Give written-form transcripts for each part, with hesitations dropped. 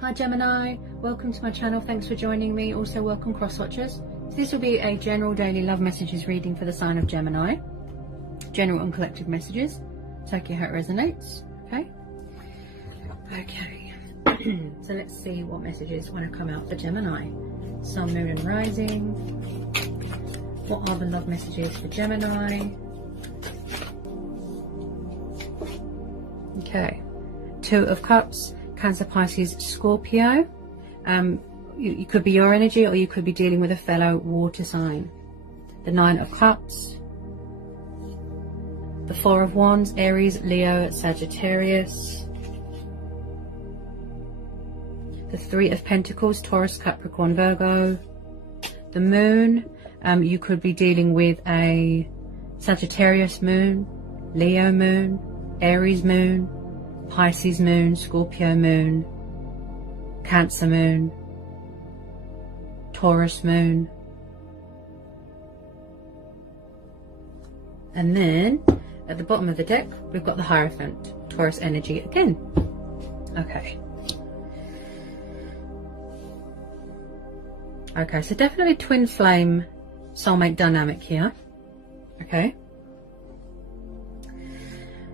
Hi Gemini, welcome to my channel. Thanks for joining me. Also welcome cross watchers. This will be a general daily love messages reading for the sign of Gemini. General and collective messages. Take it how it resonates. Okay. So let's see what messages want to come out for Gemini. Sun, Moon and Rising. What are the love messages for Gemini? Okay. Two of Cups. Cancer, Pisces, Scorpio. You could be your energy, or you could be dealing with a fellow water sign. The Nine of Cups. The Four of Wands, Aries, Leo, Sagittarius. The Three of Pentacles, Taurus, Capricorn, Virgo. The Moon. You could be dealing with a Sagittarius moon, Leo moon, Aries moon, Pisces moon, Scorpio moon, Cancer moon, Taurus moon. And then at the bottom of the deck we've got the Hierophant, Taurus energy again. Okay, so definitely twin flame soulmate dynamic here. Okay.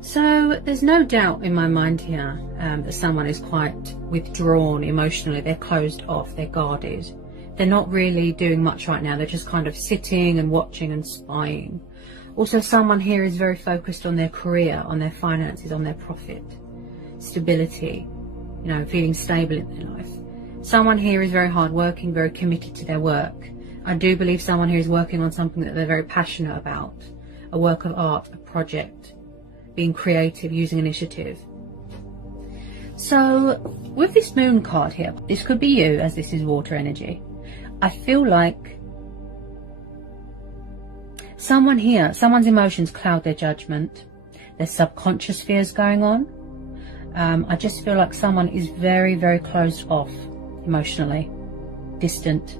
So there's no doubt in my mind here that someone is quite withdrawn emotionally. They're closed off, they're guarded. They're not really doing much right now. They're just kind of sitting and watching and spying. Also, someone here is very focused on their career, on their finances, on their profit, stability, you know, feeling stable in their life. Someone here is very hardworking, very committed to their work. I do believe someone here is working on something that they're very passionate about, a work of art, a project. Being creative, using initiative. So with this Moon card here, this could be you, as this is water energy. I feel like someone here, someone's emotions cloud their judgment. There's subconscious fears going on. I just feel like someone is very, very closed off emotionally, distant.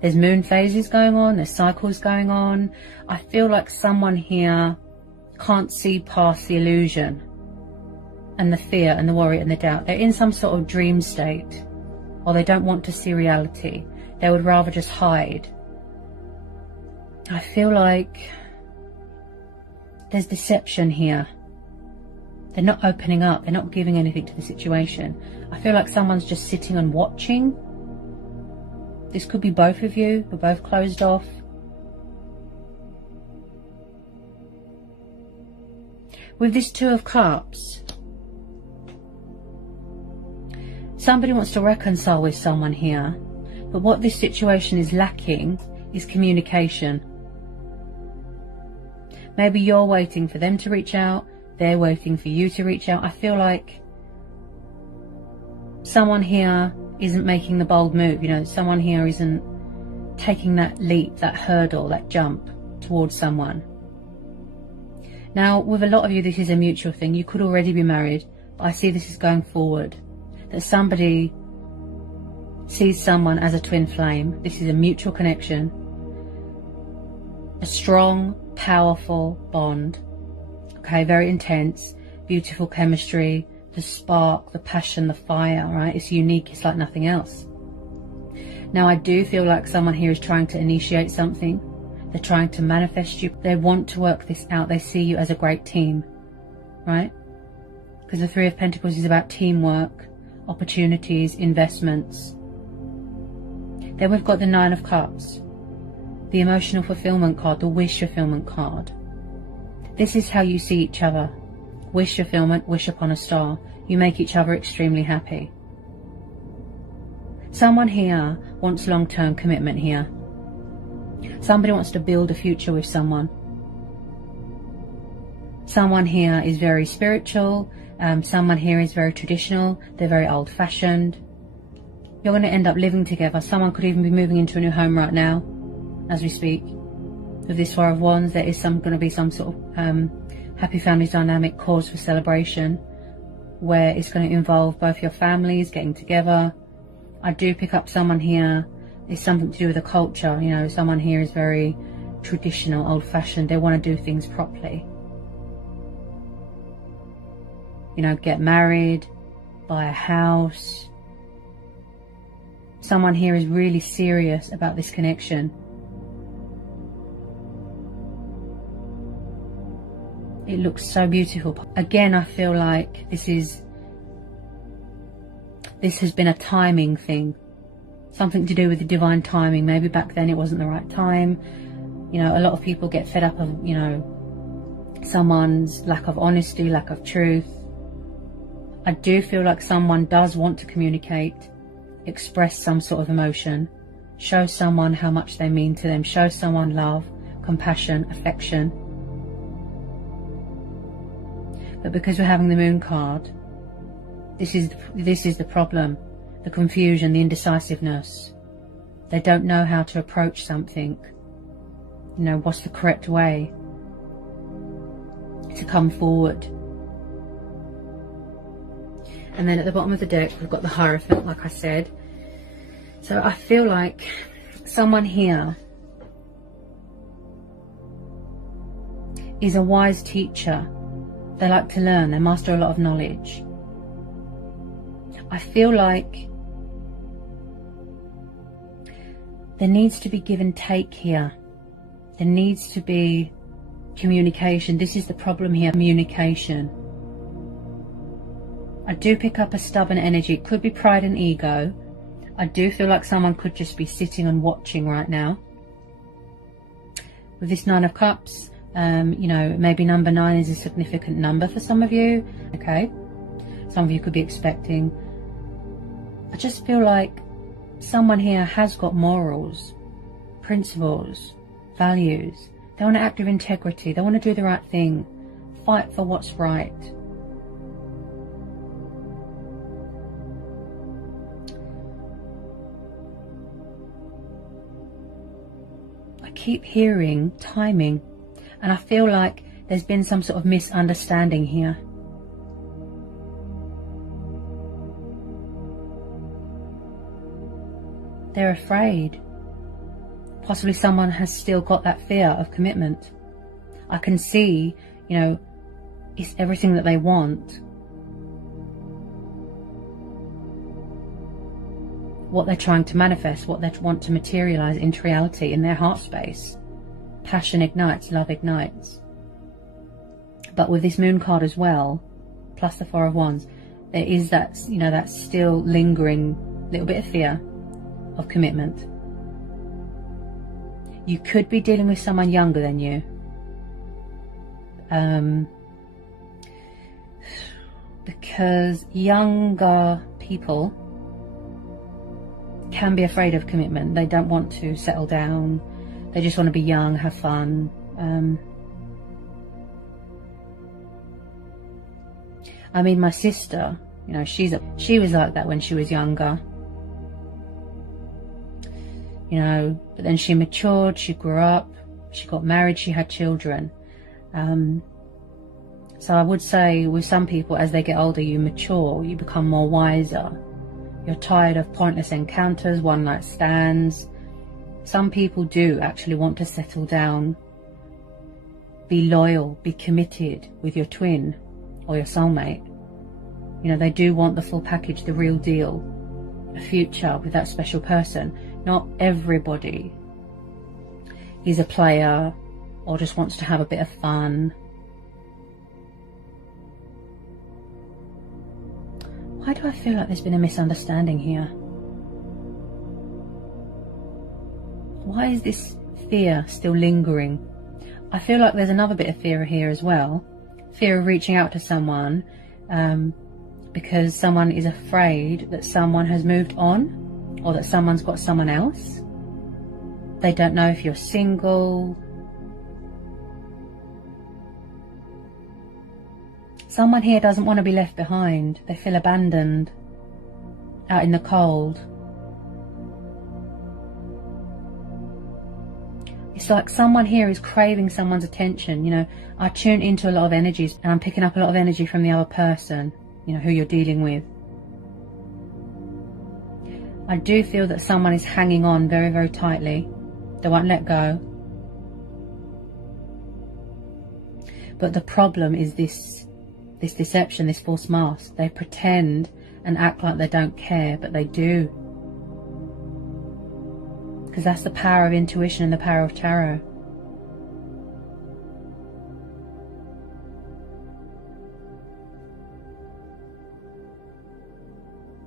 There's moon phases going on, there's cycles going on. I feel like someone here can't see past the illusion and the fear and the worry and the doubt. They're in some sort of dream state, or they don't want to see reality. They would rather just hide. I feel like there's deception here. They're not opening up, they're not giving anything to the situation. I feel like someone's just sitting and watching. This could be both of you, you're both closed off. With this Two of Cups, somebody wants to reconcile with someone here, but what this situation is lacking is communication. Maybe you're waiting for them to reach out, they're waiting for you to reach out. I feel like someone here isn't making the bold move, you know, someone here isn't taking that leap, that hurdle, that jump towards someone. Now, with a lot of you, this is a mutual thing. You could already be married, but I see this is going forward. That somebody sees someone as a twin flame. This is a mutual connection. A strong, powerful bond. Okay, very intense, beautiful chemistry. The spark, the passion, the fire, right? It's unique, it's like nothing else. Now, I do feel like someone here is trying to initiate something. They're trying to manifest you. They want to work this out. They see you as a great team, right? Because the Three of Pentacles is about teamwork, opportunities, investments. Then we've got the Nine of Cups, the emotional fulfillment card, the wish fulfillment card. This is how you see each other. Wish fulfillment, wish upon a star. You make each other extremely happy. Someone here wants long-term commitment here. Somebody wants to build a future with someone. Someone here is very spiritual. Someone here is very traditional. They're very old-fashioned. You're going to end up living together. Someone could even be moving into a new home right now, as we speak. With this Four of Wands, there is going to be some sort of happy families dynamic, cause for celebration, where it's going to involve both your families getting together. I do pick up someone here, it's something to do with the culture, you know, someone here is very traditional, old-fashioned. They want to do things properly. You know, get married, buy a house. Someone here is really serious about this connection. It looks so beautiful. Again, I feel like this has been a timing thing. Something to do with the divine timing. Maybe back then it wasn't the right time. You know, a lot of people get fed up of, you know, someone's lack of honesty, lack of truth. I do feel like someone does want to communicate, express some sort of emotion, show someone how much they mean to them, show someone love, compassion, affection. But because we're having the Moon card, this is the problem, the confusion, the indecisiveness. They don't know how to approach something. You know, what's the correct way to come forward. And then at the bottom of the deck, we've got the Hierophant, like I said. So I feel like someone here is a wise teacher. They like to learn, they master a lot of knowledge. I feel like there needs to be give and take here. There needs to be communication. This is the problem here, communication. I do pick up a stubborn energy. It could be pride and ego. I do feel like someone could just be sitting and watching right now. With this Nine of Cups, you know, maybe number 9 is a significant number for some of you. Okay, some of you could be expecting. I just feel like someone here has got morals, principles, values. They want to act with integrity. They want to do the right thing, fight for what's right. I keep hearing timing, and I feel like there's been some sort of misunderstanding here. They're afraid. Possibly someone has still got that fear of commitment. I can see, you know, it's everything that they want. What they're trying to manifest, what they want to materialize into reality in their heart space. Passion ignites, love ignites. But with this Moon card as well, plus the Four of Wands, there is that, you know, that still lingering little bit of fear of commitment. You could be dealing with someone younger than you. Because younger people can be afraid of commitment. They don't want to settle down. They just want to be young, have fun. I mean, my sister, you know, she was like that when she was younger. You know, but then she matured, she grew up, she got married, she had children. So I would say with some people, as they get older, you mature, you become more wiser. You're tired of pointless encounters, one-night stands. Some people do actually want to settle down, be loyal, be committed with your twin or your soulmate. You know, they do want the full package, the real deal, a future with that special person. Not everybody is a player or just wants to have a bit of fun. Why do I feel like there's been a misunderstanding here? Why is this fear still lingering? I feel like there's another bit of fear here as well. Fear of reaching out to someone because someone is afraid that someone has moved on or that someone's got someone else. They don't know if you're single. Someone here doesn't want to be left behind. They feel abandoned, out in the cold. It's like someone here is craving someone's attention. You know, I tune into a lot of energies and I'm picking up a lot of energy from the other person, you know, who you're dealing with. I do feel that someone is hanging on very, very tightly. They won't let go. But the problem is this deception, this false mask. They pretend and act like they don't care, but they do. Because that's the power of intuition and the power of tarot.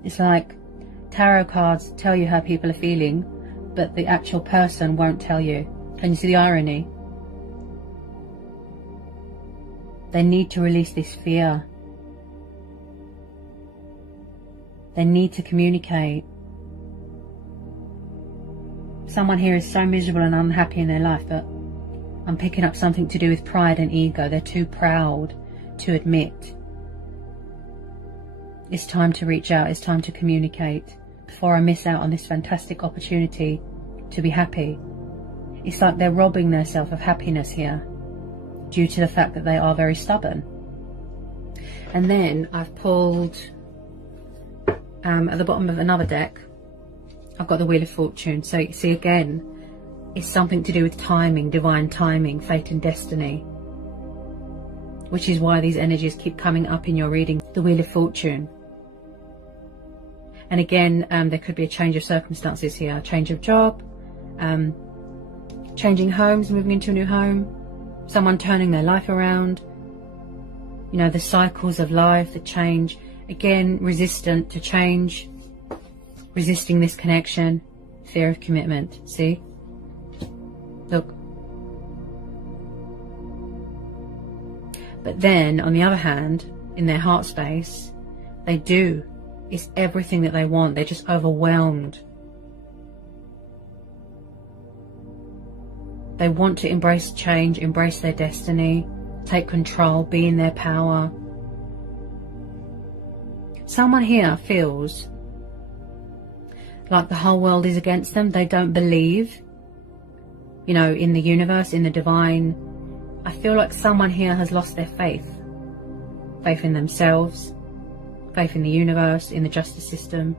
It's like tarot cards tell you how people are feeling, but the actual person won't tell you. Can you see the irony? They need to release this fear. They need to communicate. Someone here is so miserable and unhappy in their life, but I'm picking up something to do with pride and ego. They're too proud to admit. It's time to reach out. It's time to communicate before I miss out on this fantastic opportunity to be happy. It's like they're robbing themselves of happiness here due to the fact that they are very stubborn. And then I've pulled, at the bottom of another deck, I've got the Wheel of Fortune. So you see again, it's something to do with timing, divine timing, fate and destiny. Which is why these energies keep coming up in your reading, the Wheel of Fortune. And again, there could be a change of circumstances here, a change of job, changing homes, moving into a new home, someone turning their life around, you know, the cycles of life, the change, again, resistant to change, resisting this connection, fear of commitment, see? Look. But then, on the other hand, in their heart space, they do. It's everything that they want. They're just overwhelmed. They want to embrace change, embrace their destiny, take control, be in their power. Someone here feels like the whole world is against them. They don't believe, you know, in the universe, in the divine. I feel like someone here has lost their faith. Faith in themselves, faith in the universe, in the justice system.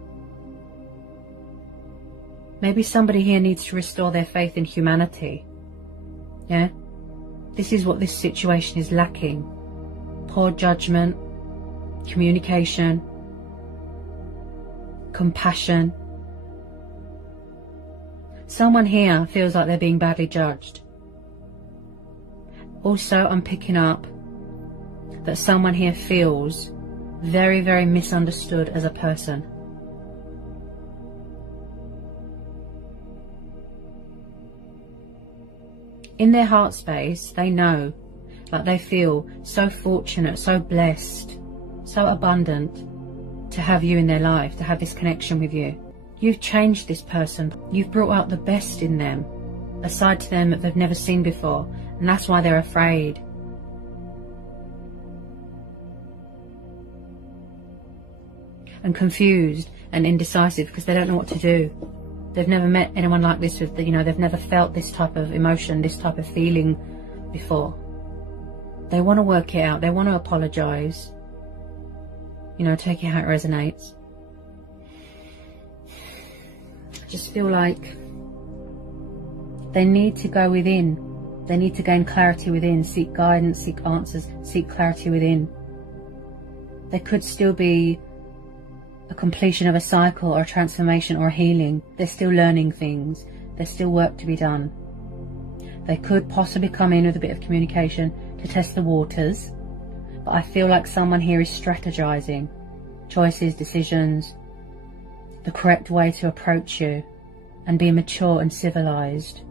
Maybe somebody here needs to restore their faith in humanity. Yeah? This is what this situation is lacking. Poor judgment, communication, compassion. Someone here feels like they're being badly judged. Also, I'm picking up that someone here feels very, very misunderstood as a person. In their heart space, they know, like they feel so fortunate, so blessed, so abundant to have you in their life, to have this connection with you. You've changed this person. You've brought out the best in them, a side to them that they've never seen before, and that's why they're afraid. And confused and indecisive because they don't know what to do. They've never met anyone like this with, you know, they've never felt this type of emotion, this type of feeling before. They want to work it out. They want to apologize. You know, take it how it resonates. I just feel like they need to go within. They need to gain clarity within, seek guidance, seek answers, seek clarity within. There could still be a completion of a cycle or a transformation or a healing. They're still learning things. There's still work to be done. They could possibly come in with a bit of communication to test the waters, but I feel like someone here is strategizing. Choices, decisions, the correct way to approach you and be mature and civilized.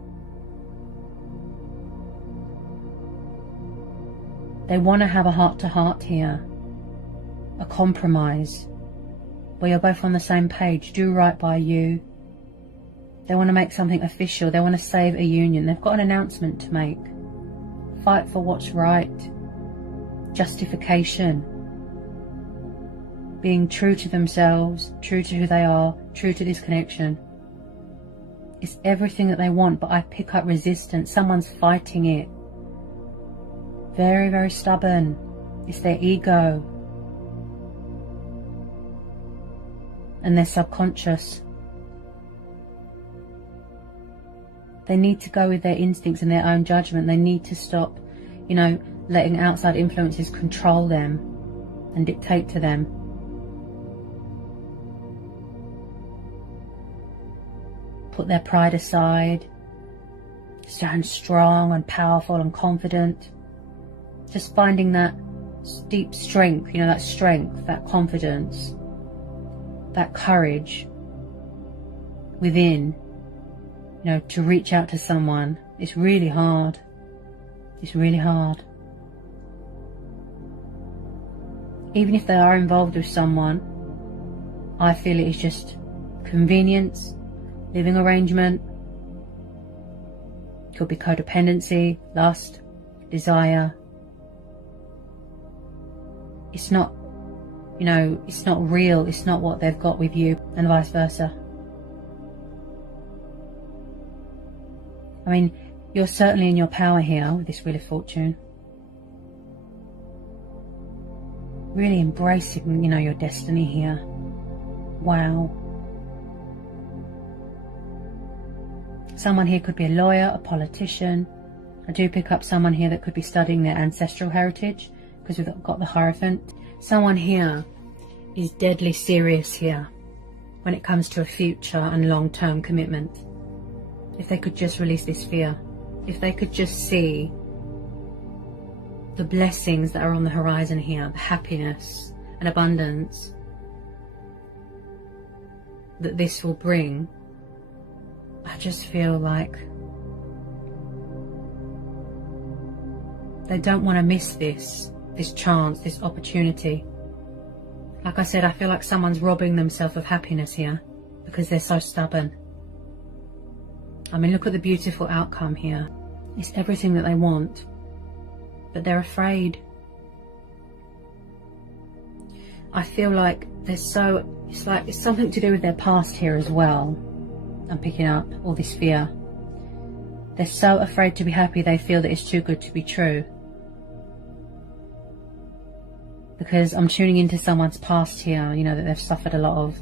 They want to have a heart-to-heart here, a compromise, where you're both on the same page, do right by you. They want to make something official. They want to save a union. They've got an announcement to make. Fight for what's right. Justification. Being true to themselves, true to who they are, true to this connection. It's everything that they want, but I pick up resistance. Someone's fighting it. Very, very stubborn. It's their ego. And their subconscious. They need to go with their instincts and their own judgment. They need to stop, you know, letting outside influences control them and dictate to them. put their pride aside, stand strong and powerful and confident. Just finding that deep strength, you know, that strength, that confidence, that courage within, you know, to reach out to someone. It's really hard. It's really hard. Even if they are involved with someone, I feel it is just convenience, living arrangement. Could be codependency, lust, desire. It's not, you know, it's not real. It's not what they've got with you, and vice versa. I mean, you're certainly in your power here with this Wheel of Fortune. Really embracing, you know, your destiny here. Wow. Someone here could be a lawyer, a politician. I do pick up someone here that could be studying their ancestral heritage, because we've got the Hierophant. Someone here is deadly serious here when it comes to a future and long-term commitment. If they could just release this fear, if they could just see the blessings that are on the horizon here, the happiness and abundance that this will bring, I just feel like they don't want to miss this chance, this opportunity. Like I said, I feel like someone's robbing themselves of happiness here because they're so stubborn. I mean, look at the beautiful outcome here. It's everything that they want, but they're afraid. I feel like it's something to do with their past here as well. I'm picking up all this fear. They're so afraid to be happy, they feel that it's too good to be true. Because I'm tuning into someone's past here, you know, that they've suffered a lot of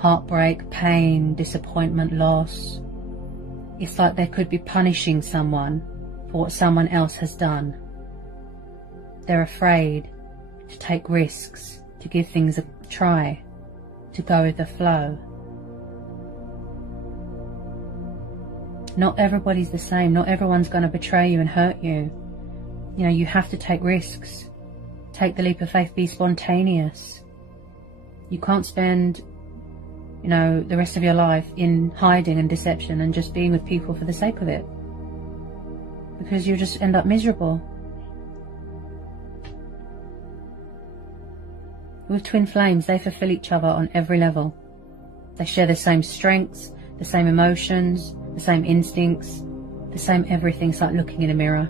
heartbreak, pain, disappointment, loss. It's like they could be punishing someone for what someone else has done. They're afraid to take risks, to give things a try, to go with the flow. Not everybody's the same. Not everyone's going to betray you and hurt you. You know, you have to take risks. Take the leap of faith. Be spontaneous. You can't spend, you know, the rest of your life in hiding and deception and just being with people for the sake of it, because you'll just end up miserable. With twin flames, they fulfill each other on every level. They share the same strengths, the same emotions, the same instincts, the same everything. It's like looking in a mirror.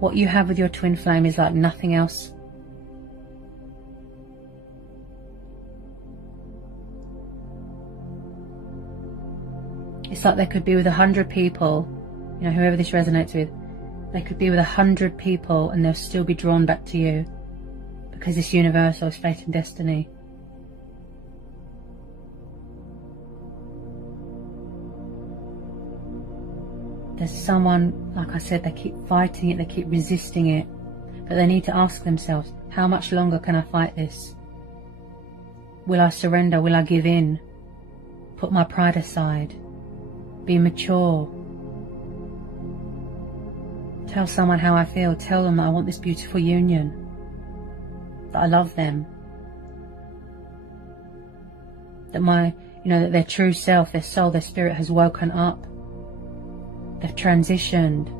What you have with your twin flame is like nothing else. It's like they could be with 100 people, you know, whoever this resonates with. They could be with 100 people and they'll still be drawn back to you, because this universal is fate and destiny. There's someone, like I said, they keep fighting it, they keep resisting it, but they need to ask themselves, how much longer can I fight this? Will I surrender? Will I give in? Put my pride aside? Be mature? Tell someone how I feel. Tell them that I want this beautiful union, that I love them, that that their true self, their soul, their spirit has woken up. They've transitioned.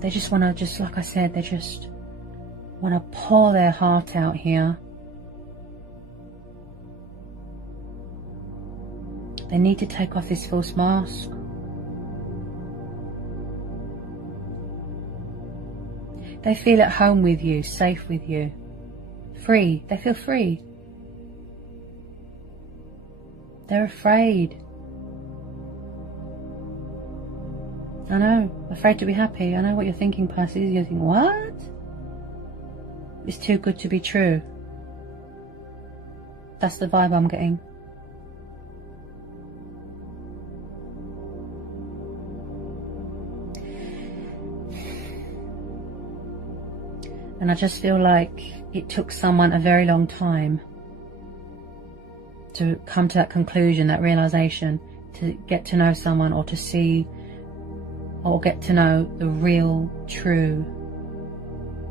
They just want to, like I said, they just want to pour their heart out here. They need to take off this false mask. They feel at home with you, safe with you, free. They feel free. They're afraid. I know, afraid to be happy. I know what you're thinking, Pisces. You're thinking, what? It's too good to be true. That's the vibe I'm getting. And I just feel like it took someone a very long time to come to that conclusion, that realization, to get to know someone, or to see or get to know the real, true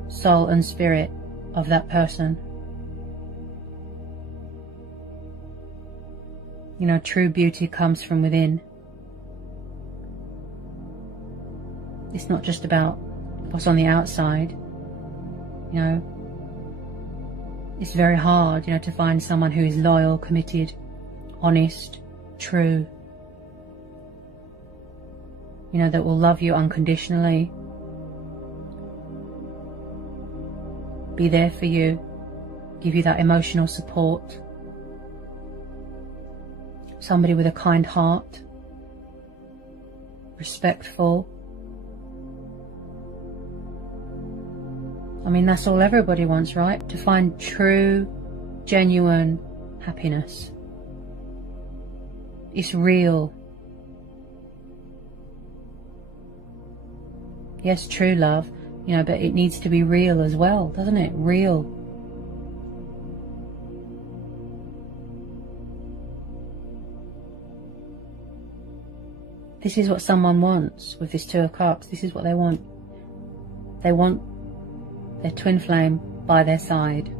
soul and spirit of that person. You know, true beauty comes from within. It's not just about what's on the outside. You know, it's very hard, you know, to find someone who is loyal, committed, honest, true. You know, that will love you unconditionally, be there for you, give you that emotional support. Somebody with a kind heart, respectful. I mean, that's all everybody wants, right? To find true, genuine happiness. It's real. Yes, true love, you know, but it needs to be real as well, doesn't it? Real. This is what someone wants with this Two of Cups. This is what they want. They want their twin flame by their side.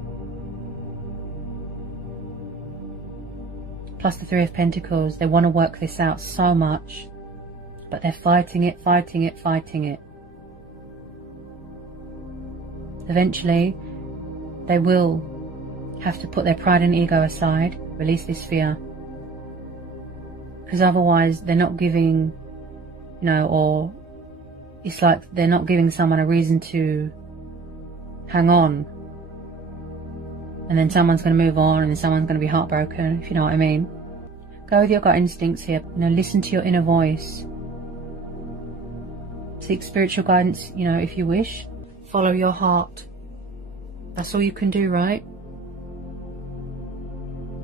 Plus the Three of Pentacles. They want to work this out so much, but they're fighting it, fighting it, fighting it. Eventually, they will have to put their pride and ego aside, release this fear. Because otherwise they're not giving, you know, or it's like they're not giving someone a reason to hang on. And then someone's going to move on, and then someone's going to be heartbroken, if you know what I mean. Go with your gut instincts here. You know, listen to your inner voice. Seek spiritual guidance, you know, if you wish. Follow your heart. That's all you can do, right?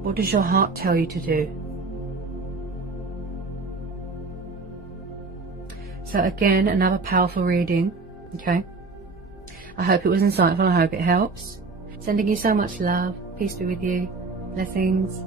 What does your heart tell you to do? So again, another powerful reading, okay? I hope it was insightful. I hope it helps. Sending you so much love. Peace be with you. Blessings.